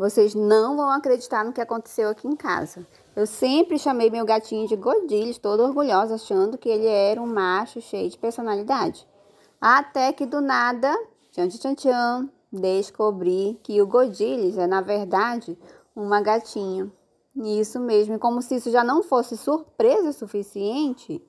Vocês não vão acreditar no que aconteceu aqui em casa. Eu sempre chamei meu gatinho de Godilles, todo orgulhosa, achando que ele era um macho cheio de personalidade. Até que do nada, tchan, tchan, tchan, descobri que o Godilles é, na verdade, uma gatinha. Isso mesmo, e como se isso já não fosse surpresa suficiente,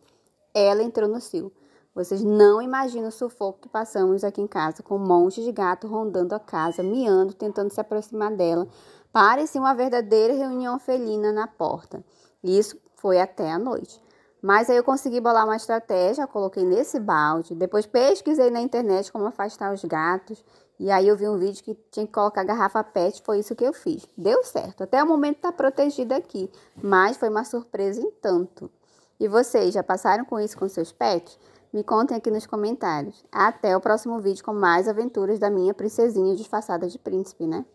ela entrou no cio. Vocês não imaginam o sufoco que passamos aqui em casa, com um monte de gato rondando a casa, miando, tentando se aproximar dela. Parecia uma verdadeira reunião felina na porta. Isso foi até a noite. Mas aí eu consegui bolar uma estratégia, coloquei nesse balde. Depois pesquisei na internet como afastar os gatos. E aí eu vi um vídeo que tinha que colocar garrafa PET, foi isso que eu fiz. Deu certo, até o momento está protegida aqui, mas foi uma surpresa em tanto. E vocês, já passaram com isso com seus pets? Me contem aqui nos comentários. Até o próximo vídeo com mais aventuras da minha princesinha disfarçada de príncipe, né?